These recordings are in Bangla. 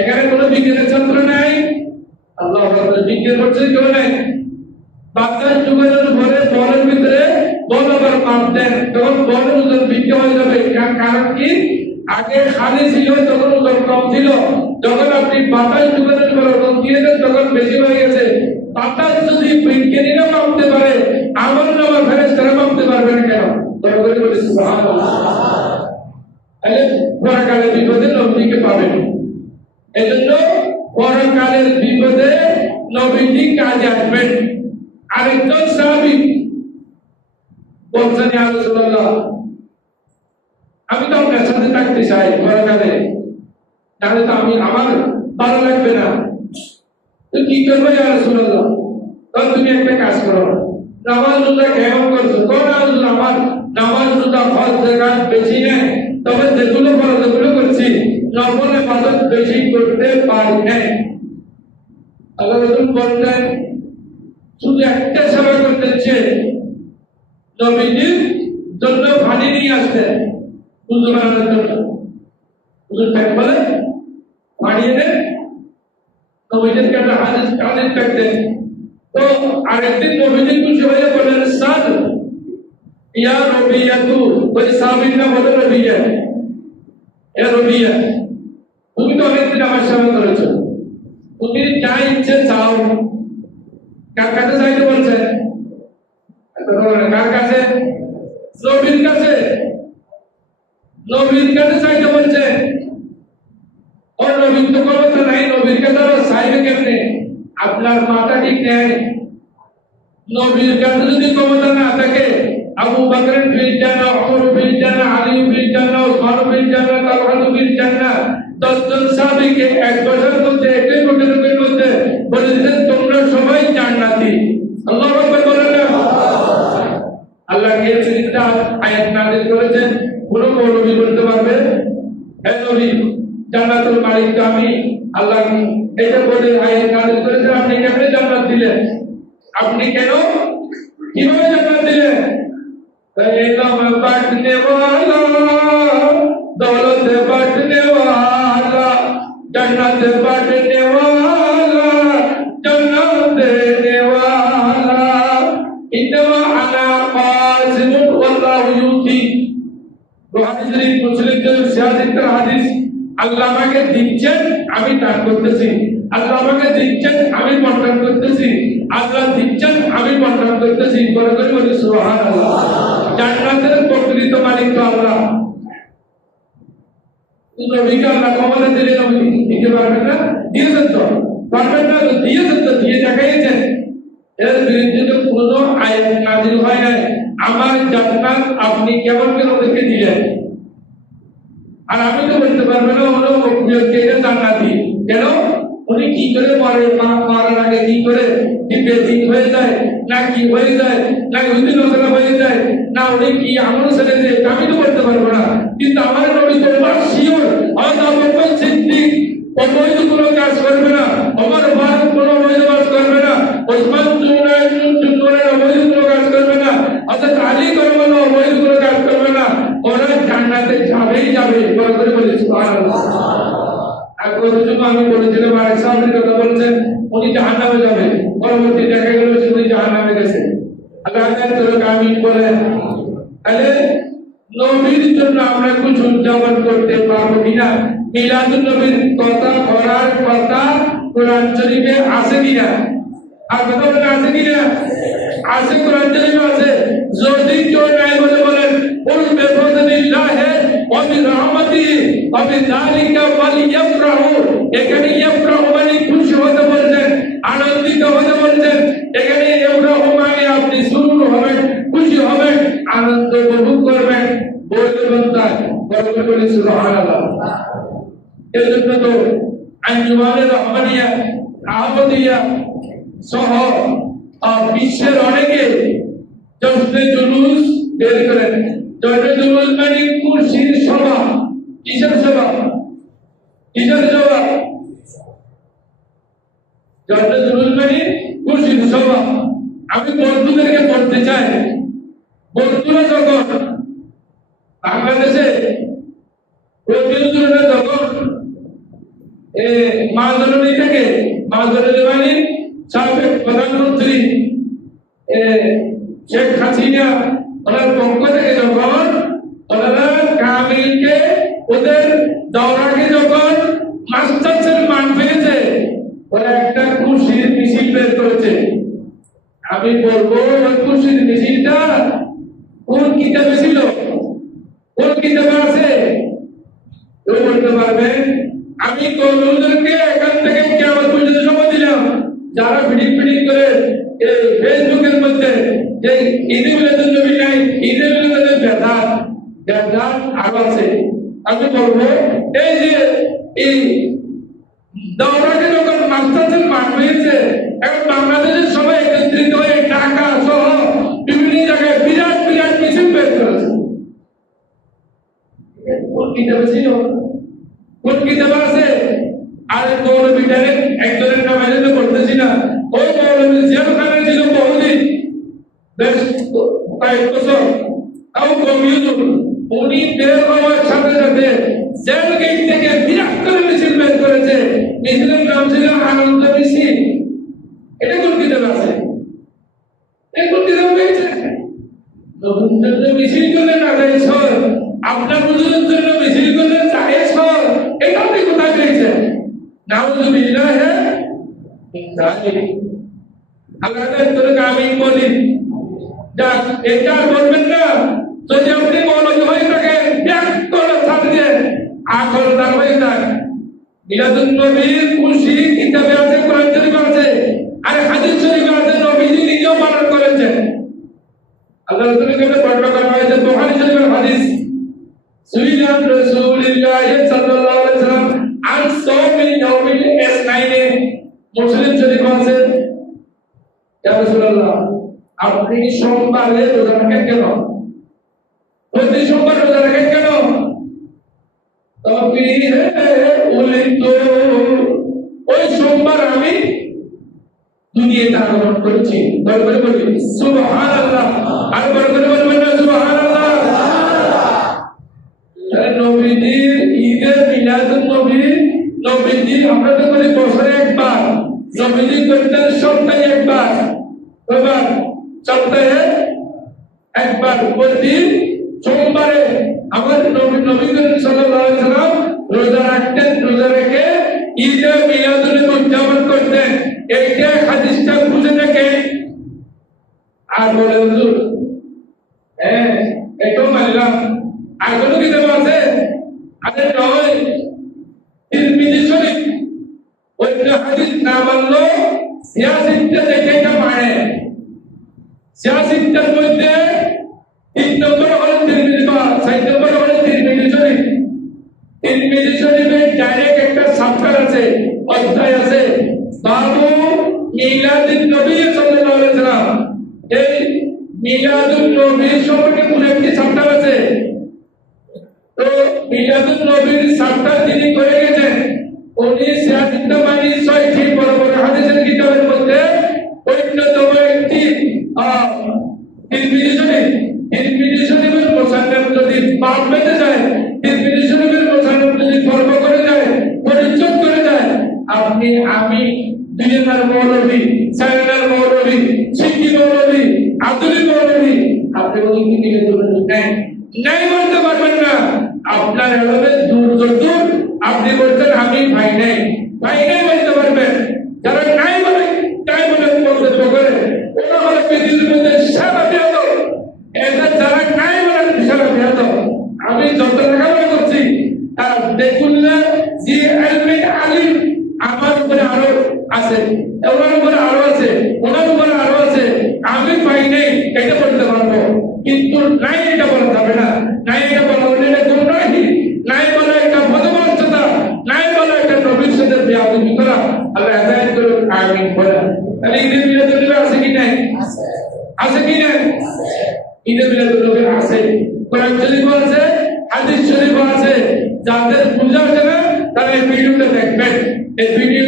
এখানে কোনো বিজ্ঞানের ছাত্র নাই, আল্লাহ বিজ্ঞান করছে কেউ নাই। বাচ্চার যুগের ঘরে বলের ভিতরে বল আবার মাপ দেন, তখন বলের ওজন বিজ্ঞান হয়ে যাবে। কারণ কি, আগে খালি ছিল তখন ওজন কম ছিল, যখন আপনি বাতাস যুগের উপর ওজন দিয়ে দেন তখন বেশি হয়ে গেছে। বাতাস যদি বিজ্ঞানীরা মাপতে পারে, আমার নামা ফেরেশতারা মাপতে পারবে না কেন? দয়া করে বলি সুবহানাল্লাহ। পরকালের বিপদে নবীকে পাবেন। এজন্য পরকালের বিপদে নবীজি কাজে আসবেন। আরেকজন সাহাবী বলছেন, ইয়া রাসূলুল্লাহ, আমি তো আপনার সাথে থাকতে চাই পরকালে, তাহলে তো আমার ভালো লাগবে না, তো কি করবো ইয়া রাসূলুল্লাহ? তখন তুমি একটা কাজ করো, নামাজ রোজা কেমন করছো? কোন আমার নামাজ রোজা ফরজ জাকাত বেশি নেই, তবে যেগুলো ফরজ ওগুলো করছি, নফল ইবাদত বেশি করতে পারি না। আল্লাহ রাসূল বললেন, শুধু একটা সেবা করতেছে, নবীজির জন্য পানি নিয়ে আসতেন ওযু করার জন্য। ওযু টাইম বলে পানি এনে নবীজির কাছে হাদিস কানে থাকতেন। তো আরেকদিন নবীজি খুশি হয়ে বললেন, সাদ ইয়া রবিয়াতু, ওই সাহাবীর নাম হলো রবিয়া। এ রবিয়া, তুমি তো অনেকদিন আমার সেবা করেছো, তুমি যা ইচ্ছে চাও। কার কাছে চাইতে বলছেন? কার কাছে? নবীর কাছে। নবীর কাছে চাইতে বলছে। ওর নবীর তো ক্ষমতা নাই, নবীর কাছে চাইবে কেমনে? আপনার মাথা ঠিক নেই। নবীর কাছে যদি ক্ষমতা না থাকে, আবু বকর ফিল জান্নাহ, উমর ফিল জান্নাহ, আলী ফিল জান্নাহ, উসমান ফিল জান্নাহ, তালহা ফিল জান্নাহ, 10 জন সাহাবীকে এক বছর মধ্যে একই লোকের মধ্যে বলে দিলেন, তোমরা সবাই জান্নাতি। আল্লাহু আকবার বলেন না? আল্লাহ কে চিন্তা আয়াত নাযিল করেছেন, কোন মৌলবী বলতে পারবে হে নবী জান্নাতুল মালিক তো আমি? আল্লাহ এটা বলে আয়াত নাযিল করেছেন, আপনি কেমনে জান্নাত দিলেন? আপনি কেন কিভাবে জান্নাত দিলেন? ইলম বাঁটনে ওয়ালা, দৌলত বাঁটনে ওয়ালা, জান্নাত বাঁটনে ওয়ালা, জান্নাত দেনে ওয়ালা, ইন্নামা আনা কাসিমুন ওয়াল্লাহু ইউতি। বুখারী শরীফ, মুসলিম শরীফ, সিয়াসিতের হাদিস। আল্লাহ আমাকে দিচ্ছেন, আমি দান করতেছি। আল্লাহ আমাকে দিচ্ছেন, আমি বন্টন করতেছি। আল্লাহ দিচ্ছেন, আমি বন্টন করতেছি। করে করে বলি সুবহানাল্লাহ। জান্নাতের প্রকৃত মালিক তো আল্লাহ। নবীকে আল্লাহ ক্ষমতা দিলে নবী দিতে পারবেন না? দিয়েছেন তো, পারবেন না? দিয়েছেন তো, দিয়ে দেখাইছেন। এর বিরুদ্ধে তো কোনো আয়াত নাযিল হয় নাই। আমার জান্নাত আপনি কেমন করে ওদেরকে দিলেন? আর আমি তো বলতে পারবো না হলো এটা জান্নাতি। কেন? উনি কি করে মরে, মারার আগে কি করে কি বেদিন হয়ে যায়, না কি হয়ে যায়, না উনি নজরা হয়ে যায়, না উনি কি আমল ছেড়ে দেয়, আমি তো বলতে পারবো না। কিন্তু আমার নবী তো শিওর, আল্লাহ বলবেন সিদ্দিক অবৈধ কোনো কাজ করবে না, আমার ফারুক কোনো অবৈধ কাজ করবে না, ওসমান জুননের অবৈধ কোনো কাজ করবে না, হযরত আলী করবেনা অবৈধ কোনো কাজ করবে না। ওরা জান্নাতে যাবেই যাবে। বড় করে বলি সুবহানাল্লাহ। আমি বলেছিলাম আরেক সাহাবীর কথা বলছেন, উনি জাহান্নামে যাবে, পরবর্তী দেখা গেল উনি জাহান্নামে গেছে। আল্লাহ তাআলা আমিন বলেন। তাহলে নবীর জন্য আমরা কিছু উদযাপন করতে পারবো কিনা? মিলাদুন নবীর কথা করার কথা কোরআন শরীফে আছে কিনা? আর কথা বলেন আছে কিনা? আছে, কোরআন শরীফে আছে। যদি কেউ নাই বলে বলেন, কুল বিফাদলিল্লাহি ওয়া বিরহমাতিহি ওয়া বিযালিকা ফালইফরাহু। এখানে ইফরাহু মানে খুশি হতে বলছেন, আনন্দিত হতে বলছেন। এখানে ইফরাহু মানে আপনি সুরুর হবেন, খুশি হবেন, আনন্দ উপভোগ করবেন। বলবেন তাই বলতে বলি সুবহানাল্লাহ। এর জন্য তো আঞ্জুমানে রহমানিয়া, আহমদিয়া সহ বিশ্বের অনেকে জশ্নে জুলুস বের করেন। জশ্নে জুলুস মানে খুশির সভা। কিসের সভা? কিসের সভা? জশ্নে জুলুস মানে খুশির সভা। আমি বন্ধুদেরকে বলতে চাই, বন্ধুরা যখন বাংলাদেশে প্রতিযোগিতা যখন মা জননী থেকে মা জননী মানে সাবেক প্রধানমন্ত্রী শেখ হাসিনা ওনার পক্ষ থেকে যখন ওনারা কামিলকে ওদের দৌড়াকে যখন মাস্টার্সের মান পেয়েছে ওরা একটা খুশির মিছিল বের করেছে। আমি বলবো ওই খুশির মিছিলটা কোন কিতাবে ছিল, কোন কিতাবে আছে কেউ বলতে পারবে? আমি কৌলদেরকে এখান থেকে কিয়ামত পর্যন্ত সময় দিলাম, যারা ফিডিং করে ফেসবুকের মধ্যে যে ঈদে মিলাদুন নবী নাই, ঈদে মিলাদুন বেদাত আরো আছে। আমি বলবো এই যে এই দৌড়াকে যখন মাস্টার্সের মান হয়েছে, এখন বাংলাদেশের সবাই একত্রিত হয়ে ঢাকা সহ বিভিন্ন জায়গায় বিরাট বিরাট মিছিল বের করেছে। কোন কিতাবে ছিল, কোন কিতাবে আছে? আর মৌলবী একজনের নাম আমি বলতেছি না, ওই মৌলবী জেলখানে ছিল বহুদিন, বেশ কয়েক বছর তাও কমিউন, উনি বের হওয়ার সাথে সাথে জেল গেট থেকে বিরাট করে মিছিল বের করেছে। মিছিলের নাম ছিল আনন্দ মিছিল। এটা কোন কিতাবে আছে? এই কোন কিতাবে পেয়েছে? মিছিল করলে না যায় সর, আপনার হুজুরের জন্য মিছিল করলে যায় সর, এটা আপনি কোথায় পেয়েছেন? নাউযুবিল্লাহ আল্লাহ তাআলা আমি বলি যাক এটা বলবেন না, যদি আপনি মৌলবী হয়ে থাকেন ব্যাক করে ছাড়িয়ে আকল দান হয়ে যান। মিলাদুন নবীর খুশি কিতাবে আছে, কোরআন শরীফে আছে, আর হাদিস শরীফে আছে, নবীজি নিজেও পালন করেছেন। আল্লাহ রাসূলের কাছে বর্ণনা করা হয়েছে বুখারী শরীফের হাদিস, সুইলান রাসূলুল্লাহ সাল্লাল্লাহু আলাইহি ওয়াসাল্লাম আন সাওমিল ইয়াউমিল ইসনাইনে, মুসলিম শরীফ আছে, ইয়া রাসূলুল্লাহ আপনি সোমবারে রোজা রাখেন কেন? প্রতি সোমবার রোজা রাখেন কেন? তবে ওই সোমবার আমি দুনিয়াতে আগমন করেছি। বলবেন বলি সুবহানাল্লাহ, আর বলবেন বলবেন না সুবহানাল্লাহ। নবীজির ঈদে মিলাদুন নবী, নবীজি আমরা তো বলি বছরে একবার, নবীজি করতেন সপ্তাহে একবার, কয়বার? সপ্তাহে একবার প্রতি সোমবারে আমার নবী সাল্লাল্লাহু আলাইহি ওয়াসাল্লাম রোজা রাখতেন। রোজা রেখে ঈদে মিলাদুন নবী উদযাপন করতেন। এইটা হাদিসটা বুঝে দেখে আর বলে হুজুর এটাও মানলাম, আর কোনো কিতাব আছে? আরে নয়, তিরমিজি শরীফ ওই হাদিস না মানলো সিয়াসিতে দেখে এটা মানে। সিয়াসিতের মধ্যে 3 নম্বর হলো তিরমিজি, 4 নম্বর হলো তিরমিজি শরীফ। তিরমিজি শরীফে ডাইরেক্ট একটা চ্যাপ্টার আছে, অধ্যায় আছে, বাবু মিলাদুন নবী সাল্লাল্লাহু আলাইহি ওয়াসাল্লাম। এই মিলাদুন নবী সম্পর্কে পুরো একটি চ্যাপ্টার আছে। তো মিলাদুন নবীর চ্যাপ্টার যিনি করে গেছেন উনি সিয়াসিতে মানে 6টি বড় বড় হাদিসের কিতাবের মধ্যে অন্যতম একটি তিরমিজি শরীফ। তিরমিজি শরীফের মুসান্নাফ যদি পাপ পেতে যায়, তিরমিজি শরীফের মুসান্নাফ যদি ফরক করে যায়, পরিচ্ছন্ন করে যায়, আপনি আমি দুইয়ের মৌলবী, চায়নার মৌলবী, সিন্ধি মৌলবী, আদুরি মৌলবী, আপনি ওই দিকে নাই নাই বলতে পারবেন না। আপনার এভাবে দূর দূর আপনি বলছেন আমি ভাই নাই বলতে পারবেন। যারা নাই বলে তাই বলে মন্তব্য করে ওরা হলো পৃথিবীর মধ্যে সারা বিহত। এদের যারা নাই বলে সারা বিহত। আমি যত লেখাপড়া করছি তার দেখুন না যে আলিম আমার উপরে আরো আছে, ওনার উপরে আরো আছে, ওনার উপরে আরো আছে, আমি পাই নাই এটা বলতে পারবো, কিন্তু নাই এটা বলা যাবে না। নাই এটা বলা হলে এটা গুমরাহি, নাই বলা এটা বদমাশতা, নাই বলা এটা নবীর সাথে বেয়াদবি করা। আল্লাহ হেদায়েত করুন, আমিন বলেন। তাহলে ঈদে মিলাদুন নবী আছে কি নাই? আছে কি নাই? ঈদে মিলাদুন নবী আছে, কোরআন শরীফ আছে, হাদিস শরীফ আছে। যাদের বুঝা আছে না তারা এই ভিডিওটা দেখবেন, এই ভিডিও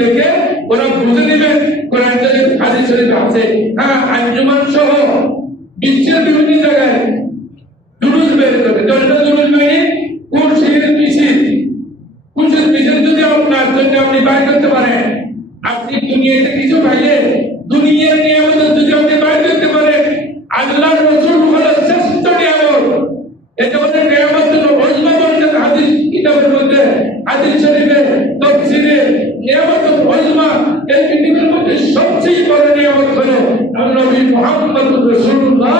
দেখে ওরা বুঝে নেবেন কোরআন শরীফ হাদিস শরীফ আছে। হ্যাঁ, আঞ্জুমান সহ বিশ্বের বিভিন্ন জায়গায় দুরুদ বের করে, দণ্ড দুরুদ মানে খুশির মিছিল যদি জন্য আপনি বাইর করতে পারেন। আপনি দুনিয়াতে কিছু পাইলে দুনিয়ার নিয়ামত যদি আপনি বাইর করতে পারেন, আল্লাহর রাসূল হলো শ্রেষ্ঠ নিয়ামত। এটা হলো নিয়ামতুল উজমা বলেছেন হাদিস কিতাবের মধ্যে, হাদিস শরীফে তাফসীরে নিয়ামতুল উজমা এই পৃথিবীর মধ্যে সবচেয়ে বড় নিয়ামত হলো নবী মুহাম্মদুর রাসূলুল্লাহ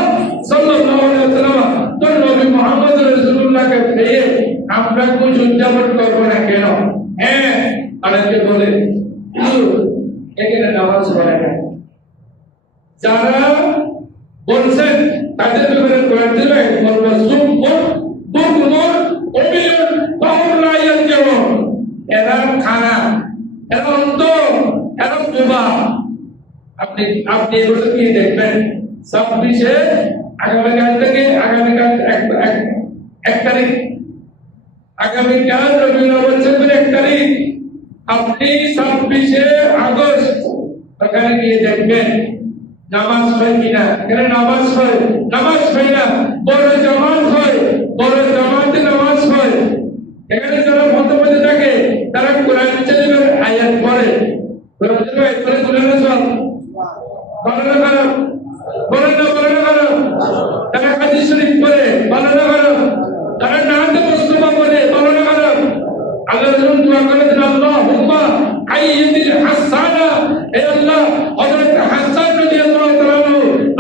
সাল্লাল্লাহু আলাইহি ওয়াসাল্লাম। তো নবী মুহাম্মদ রাসূলুল্লাহকে পেয়ে আমরা কোন উদযাপন করব না কেন? হ্যাঁ, অনেকে বলে এখানে নামাজ পড়ে না। যারা বলছেন তাদের ব্যাপারে কোরআন দিলে বলবো সুম্মুন বুকমুন উমিয়ুন ফাহুম লা ইয়ারজিউন। এরা খানা, এরা অন্ধ, এরা বোবা। আপনি এগুলো কি দেখবেন 26-এ আগামীকাল থেকে আগামীকাল 1 তারিখ, আগামীকাল রবিউল আউয়াল চলবে 1 তারিখ। আপনি 26-এ আগস্ট ওখানে গিয়ে দেখবেন নামাজ হয় কিনা। এখানে নামাজ হয় না, বড় জামাত হয়, বড় জামাতে নামাজ হয়। এখানে যারা মধ্যে থাকে তারা কোরআন শরীফের আয়াত পড়ে, কোরআন শরীফের আয়াত পড়ে তুলে না সব বলে না খারাপ, বলে না খারাপ। তারা হাদিস শরীফ পড়ে, বলে না খারাপ। তারা নাতে মুস্তাফা পড়ে, বলে না খারাপ। আল্লাহ রাসূল দোয়া করেছেন, আল্লাহুম্মা আইয়িদিল হাসানা, হে আল্লাহ হযরত হাসান রাদিয়াল্লাহু তাআলা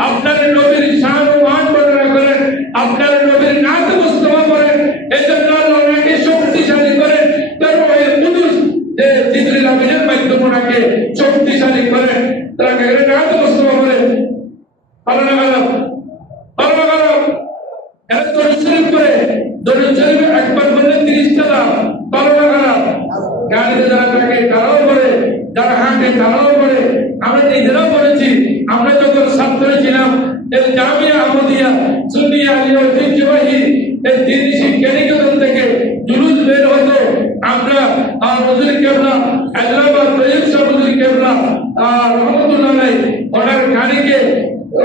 আপনার নবীর শান ও মান বর্ণনা করেন, আপনার নবীর নাতে মুস্তাফা করেন, এজন্য আল্লাহ ওনাকে শক্তিশালী করেন। দরওয়ে কুদুস যে জিবরিল আমিনের মাধ্যমে ওনাকে শক্তিশালী করেন। তারা এখানে নাতে মুস্তাফা করেন, বলে না খারাপ। এরা দরুদ শরীফ করে, দরুদ শরীফ একবার বললে 30 টাকা, বলে না খারাপ। গাড়িতে যারা থাকে তারাও করে, যারা হাঁটে তারাও করে। আমরা নিজেরাও করেছি। আমরা যখন ছাত্র ছিলাম এই জামিয়া আহমদিয়া সুন্নিয়া আলিয়া ঐতিহ্যবাহী এই দ্বীনি শিক্ষা নিকেতন থেকে জুলুস বের হতো। আমরা হুজুর কেবলা আল্লামা তৈয়ব শাহ হুজুর কেবলা রহমতুল্লাহ আলাইহি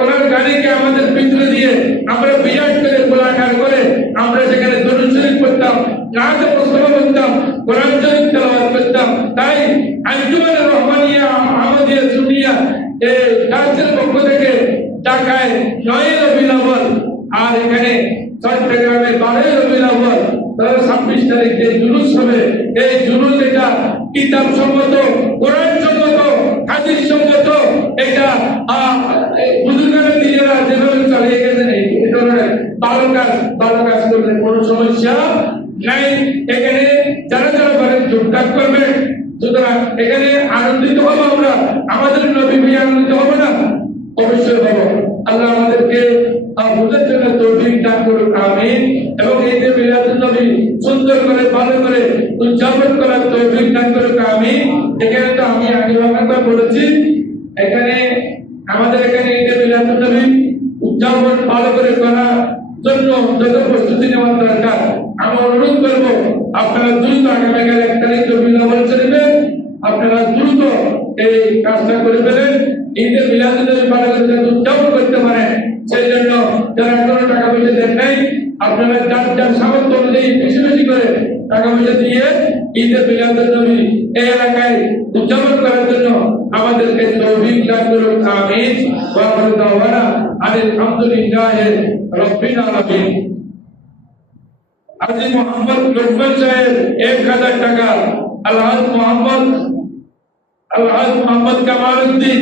ওনার গাড়িকে আমাদের পিছনে দিয়ে আমরা বিরাট করে গোলাকার করে আমরা সেখানে দরুদ শরীফ পড়তাম, নাতে মুস্তাফা পড়তাম, কোরআন শরীফ তেলাওয়াত করতাম। তাই আঞ্জুমান রহমানিয়া আহমদিয়া সুন্নিয়া এই কাছের পক্ষ থেকে ঢাকায় 9 রবিউল আউয়াল আর এখানে চট্টগ্রামে 12 রবিউল আউয়াল 26 তারিখ যে জুলুস হবে, এই জুলুস এটা কিতাব সম্মত, কোরআন সম্মত, হাদিস সম্মত। এটা বুজুর্গরা নিজেরা যেভাবে চালিয়ে গেছেন এই ধরনের ভালো কাজ করলে কোনো সমস্যা নাই। এখানে যারা পারেন যোগদান করবেন। সুতরাং এখানে আনন্দিত হব আমরা, আমাদের নবী ভাই আনন্দিত হব না? অবশ্যই হব। আল্লাহ আমাদেরকে বুঝার জন্য তৌফিক দান করুন, আমিন। এবং এই যে মিলাদুন নবী সুন্দর করে ভালো করে উদযাপন করার তৌফিক দান করুন, আমিন। এখানে তো আমি আগে কথা বলেছি, এখানে আমাদের এখানে এই যে মিলাদুন নবী উদযাপন ভালো করে করার জন্য যত প্রস্তুতি নেওয়ার দরকার আমি অনুরোধ করবো আপনারা দ্রুত আগামীকাল 1 তারিখ রবিউল আউয়াল শরীফে আপনারা দ্রুত এই কাজটা করে ফেলেন। ঈদে মিলাদুন নবী ভালো করে উদযাপন করতে পারেন। সেই জন্য যারা এখনো টাকা পয়সা দেন নাই আপনারা যার সামর্থ্য অনুযায়ী বেশি করে টাকা পয়সা দিয়ে ঈদে মিলাদুন নবী এই এলাকায় উদযাপন করার জন্য আমাদেরকে তৌফিক দান করুন, আমিন। ওয়া আখিরু দাওয়ানা আলহামদুলিল্লাহি রাব্বিল আলামিন। হাজী মোহাম্মদ লোকমান সাহেব 1000 টাকা, আলহাজ মোহাম্মদ কামালউদ্দিন